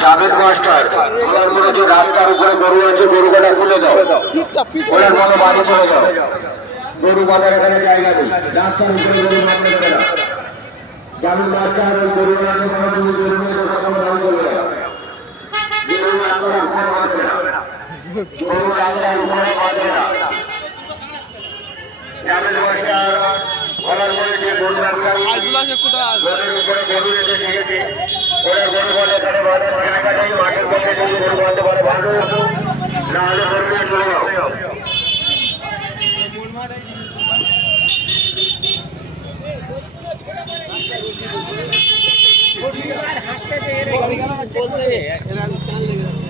Javed master আমার মনে হচ্ছে রাস্তার উপরে গরু আছে, গরু কাটা খুলে দাও, ওনার মতো বাড়ি চলে যাও। গরু বাজার এখানে জায়গা নেই, রাস্তার উপরে গরু বাঁধতে দেবে না। জাভেদ মাস্টার ওই গরু বাঁধতে পারো, তুমি গরু নিয়ে তখন বাড়ি চলে যাও। গরু রাস্তার উপরে বাঁধবে না, গরু রাস্তার উপরে বাঁধবে না। জাভেদ মাস্টার বলার পরে যে গরু রাস্তার উপরে গরু রেখে শিখেছে, ওরা গরু বাঁধে তারা বাঁধার জায়গা নেই। মাঠের মধ্যে যদি গরু বাঁধতে পারে বাঁধো, না হলে গরু নিয়ে চলে যাও। হাঁটতে